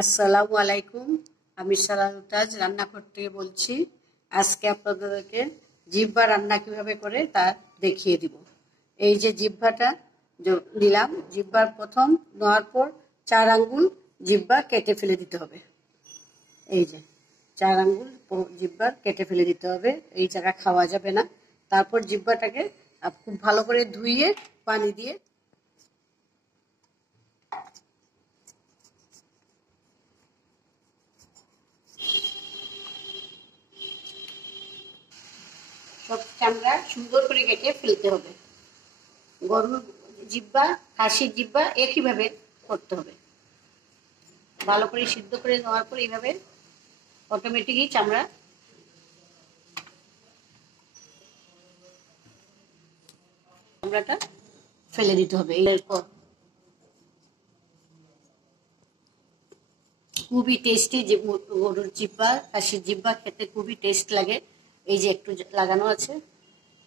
আসসালামু আলাইকুম। আমি সালাউতাজ রান্নাঘর থেকে বলছি। আজকে আপনাদেরকে জিহ্বা রান্না কিভাবে করে তা দেখিয়ে দিব। এই যে জিহ্বাটা নিলাম, জিহ্বার প্রথম নেওয়ার পর 4 আঙ্গুল জিহ্বা কেটে ফেলে দিতে হবে। এই যে 4 আঙ্গুল জিহ্বার কেটে ফেলে দিতে হবে, এই জায়গা খাওয়া যাবে না। তারপর জিহ্বাটাকে খুব ভালো করে ধুইয়ে পানি দিয়ে সব চামড়া সুন্দর করে কেটে ফেলতে হবে। গরুর জিহ্বা, খাসির জিহ্বা একইভাবে করতে হবে। ভালো করে সিদ্ধ করে নেওয়ার পর এইভাবে অটোমেটিকই চামড়াটা ফেলে দিতে হবে। এরপর খুবই টেস্টি যে গরুর জিহ্বা, খাসির জিহ্বা খেতে খুবই টেস্ট লাগে। এই যে একটু লাগানো আছে,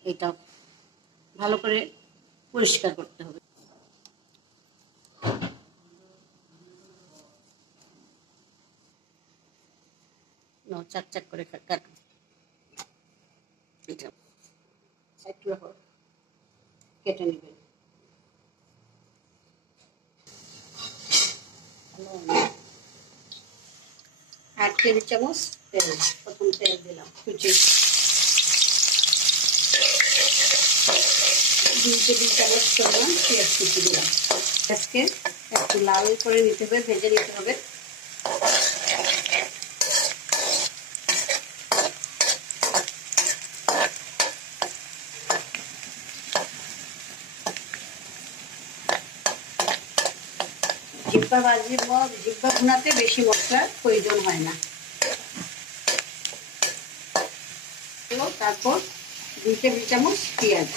এটা ভালো করে পরিষ্কার করতে হবে। চাক চাক করে কাটো, এটা একটু কেটে নেবেন। 8 টেবিল চামচ তেল, প্রথম তেল দিলাম কুচি, 2 টেবিল চামচ পরিমাণ পেঁয়াজ কুচি দিলাম। পেঁয়াজকে একটু লাল করে নিতে হবে, ভেজে নিতে হবে। জিহ্বা ভুনাতে বেশি মশলার প্রয়োজন হয় না। তারপর 2 টেবিল চামচ পেঁয়াজ,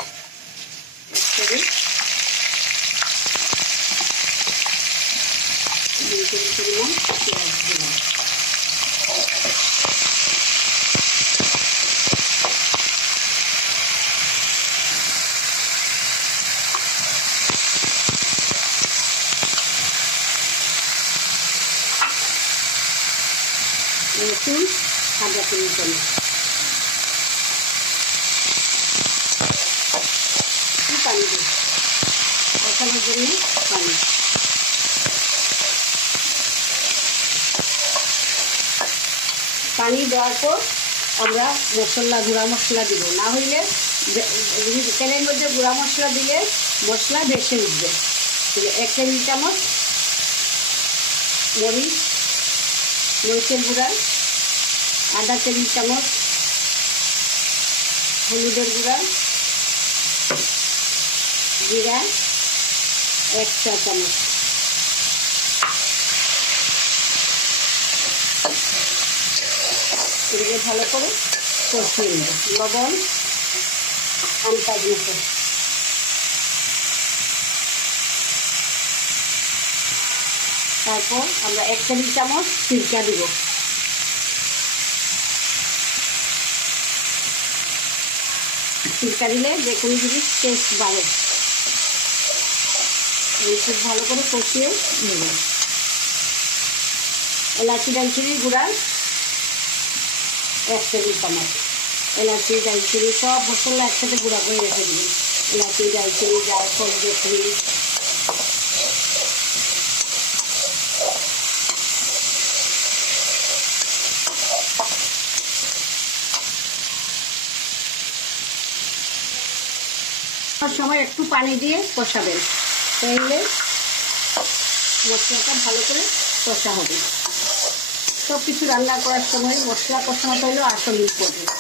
রসুন আদা টেবিল চামচ, পানি দিই কষানোর জন্য। পানি দেওয়ার পর আমরা গুঁড়া মশলা দিব, না হইলে তেলের মধ্যে গুঁড়া মশলা দিলে মশলা ভেসে উঠবে। 1 টেবিল চামচ মরিচের গুঁড়া, আধা টেবিল চামচ হলুদের গুঁড়া, জিরা 1 চা চামচ, এটাকে ভালো করে কষিয়ে নেব। লবণ আন্দাজ মতো, তারপর আমরা 1 টেবিল চামচ সিরকা দিব। সিরকা দিলে যে কোনো জিনিস টেস্ট বাড়ে। খুব ভালো করে কষিয়ে নেব। এলাচি দারচিনির গুঁড়া 1 টেবিল চামচ, এলাচি দারচিনি সব মশলা একসাথে গুঁড়া করে রেখে দিন। এলাচি দারচিনি জায়ফল জেফরি, সময় একটু পানি দিয়ে কষাবেন, তাহলে মশলাটা ভালো করে কষা হবে। সব কিছু রান্না করার সময় মশলা কষানো হইলেও আসল ইম্পর্টেন্ট।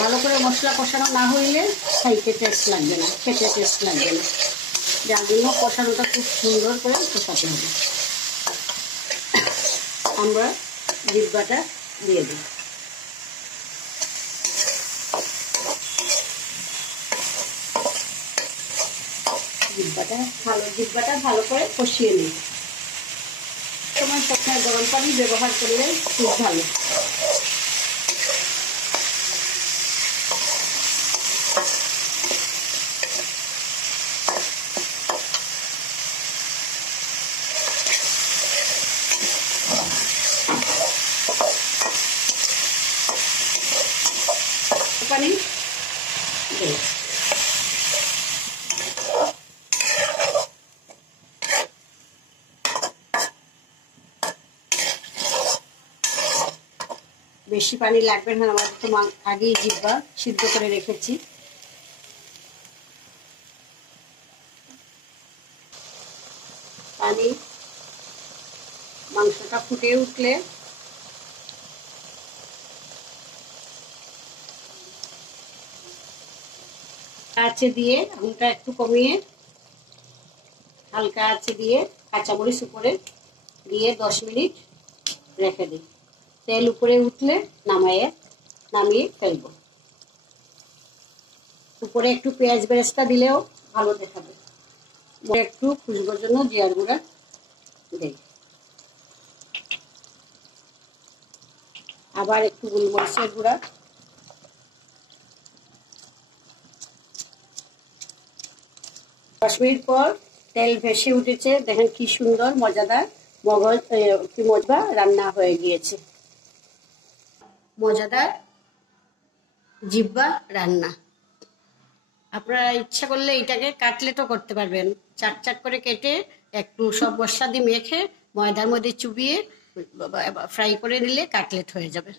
ভালো করে মশলা কষানো না হইলে খাইতে টেস্ট লাগবে না, খেতে টেস্ট লাগবে না। যার জন্য কষানোটা খুব সুন্দর করে কষাতে হবে। আমরা জিহ্বাটা দিয়ে দিই। জিহ্বাটা ভালো করে কষিয়ে নিই। সময় সবসময় গরম পানি ব্যবহার করলে খুব ভালো। পানি দেই। বেশি পানি লাগবে না, আমার তো আগেই জিহ্বা সিদ্ধ করে রেখেছি। পানি মাংসটা ফুটে উঠলে আঁচে দিয়ে, আগুনটা একটু কমিয়ে হালকা আঁচে দিয়ে কাঁচামরিচ উপরে দিয়ে 10 মিনিট রেখে দিই। তেল উপরে উঠলে নামিয়ে ফেলবো। উপরে একটু পেঁয়াজ বেরেস্তা দিলেও ভালো দেখাবে। একটু খুশবোর জন্য জিরার গুঁড়া দেই, আবার একটু গোলমরিচের গুঁড়া। দশ মিনিট পর তেল ভেসে উঠেছে, দেখেন কি সুন্দর মজাদার মজবা রান্না হয়ে গিয়েছে। মজাদার জিহ্বা রান্না। আপনারা ইচ্ছা করলে এটাকে কাটলেটও করতে পারবেন। চাক চাক করে কেটে একটু সব মশলা দিয়ে মেখে ময়দার মধ্যে চুবিয়ে ফ্রাই করে নিলে কাটলেট হয়ে যাবে।